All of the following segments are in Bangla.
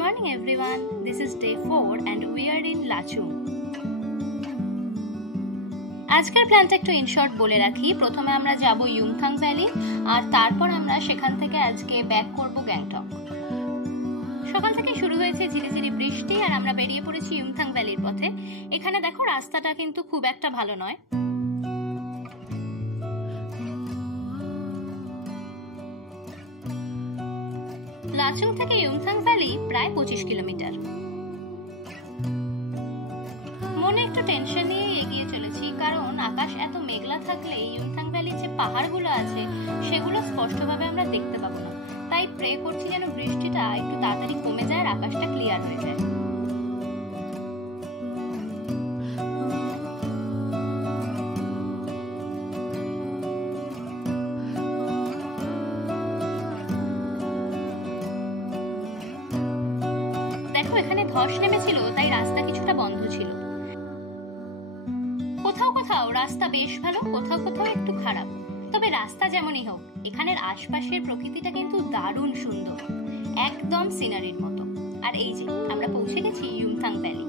morning everyone, this is day 4 and we are in Lachung. আজকের প্ল্যানটা একটু ইনশর্ট বলে রাখি। প্রথমে আমরা যাব ইউমথাং ভ্যালি আর তারপর আমরা সেখান থেকে আজকে ব্যাক করব গ্যাংটক। সকাল থেকে শুরু হয়েছে ঝিরিঝিরি বৃষ্টি আর আমরা বেরিয়ে পড়েছি ইউমথাং ভ্যালির পথে। এখানে দেখো রাস্তাটা কিন্তু খুব একটা ভালো নয়। লাচুং থেকে ইউমথাং ভ্যালি প্রায় 25 কিলোমিটার। মনে একটু টেনশন নিয়ে এগিয়ে চলেছি, কারণ আকাশ এত মেঘলা থাকলে ইউমথাং ভ্যালির যে পাহাড়গুলো আছে সেগুলো স্পষ্টভাবে আমরা দেখতে পাবো না। তাই প্রে করছি যেন বৃষ্টিটা একটু তাড়াতাড়ি কমে যায় আর আকাশটা ক্লিয়ার হয়ে যায়। দেখো এখানে ধস নেমেছিল, তাই রাস্তা কিছুটা বন্ধ ছিল। কোথাও কোথাও রাস্তা বেশ ভালো, কোথাও কোথাও একটু খারাপ। তবে রাস্তা যেমনই হোক, এখানের আশপাশের প্রকৃতিটা কিন্তু দারুণ সুন্দর, একদম সিনারির মতো। আর এই যে আমরা পৌঁছে গেছি ইউমথাং ভ্যালি।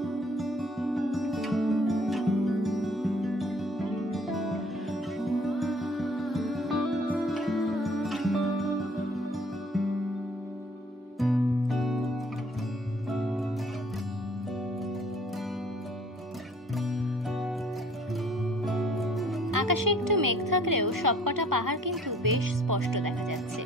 আকাশে একটু মেঘ থাকলেও সবকটা পাহাড় কিন্তু বেশ স্পষ্ট দেখা যাচ্ছে।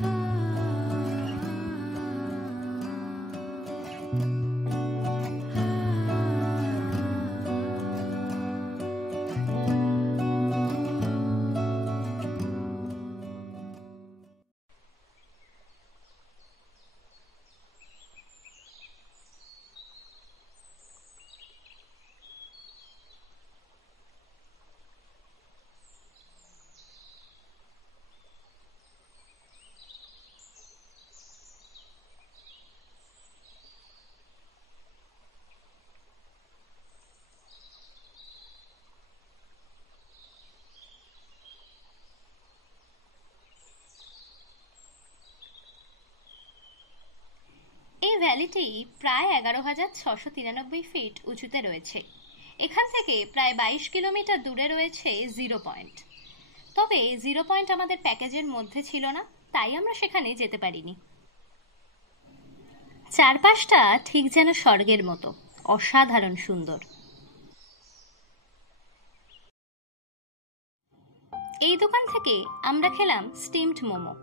এই ভ্যালিটি প্রায় 11,693 ফিট উঁচুতে রয়েছে। এখান থেকে প্রায় 22 কিলোমিটার দূরে রয়েছে জিরো পয়েন্ট। তবে জিরো পয়েন্ট আমাদের প্যাকেজের মধ্যে ছিল না, তাই আমরা সেখানে যেতে পারিনি। চারপাশটা ঠিক যেন স্বর্গের মতো, অসাধারণ সুন্দর। এই দোকান থেকে আমরা খেলাম স্টিমড মোমো।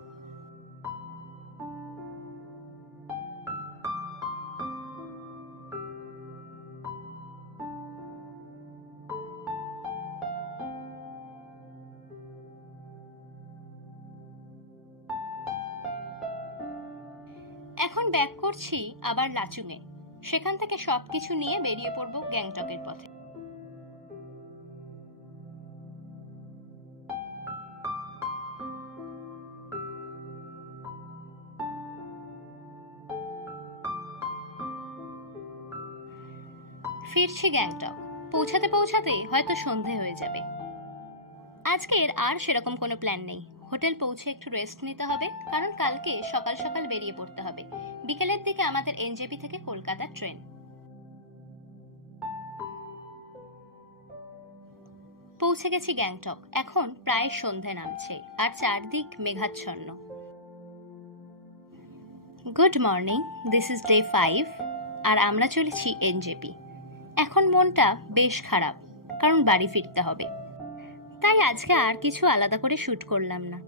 এখন ব্যাক করছি আবার লাচুংয়ে। সেখান থেকে সবকিছু নিয়ে বেরিয়ে পড়ব গ্যাংটকের পথে। ফিরছি গ্যাংটক। পৌঁছাতে পৌঁছাতে হয়তো সন্ধে হয়ে যাবে। আজকের আর সেরকম কোনো প্ল্যান নেই। হোটেল পৌঁছে একটু রেস্ট নিতে হবে, কারণ কালকে সকাল সকাল বেরিয়ে পড়তে হবে। বিকেলের দিকে আমাদের এনজেপি থেকে কলকাতা ট্রেন। পৌঁছে গেছি গ্যাংটক। এখন প্রায় সন্ধে নামছে আর চারদিক মেঘাচ্ছন্ন। Good morning, this is day 5 আর আমরা চলেছি এনজেপি। এখন মনটা বেশ খারাপ, কারণ বাড়ি ফিরতে হবে। তাই আজকে আর কিছু আলাদা করে শুট করলাম না।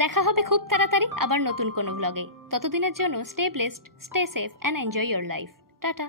দেখা হবে খুব তাড়াতাড়ি আবার নতুন কোনো ব্লগে। ততদিনের জন্য stay blessed, stay safe and enjoy your life. Tata.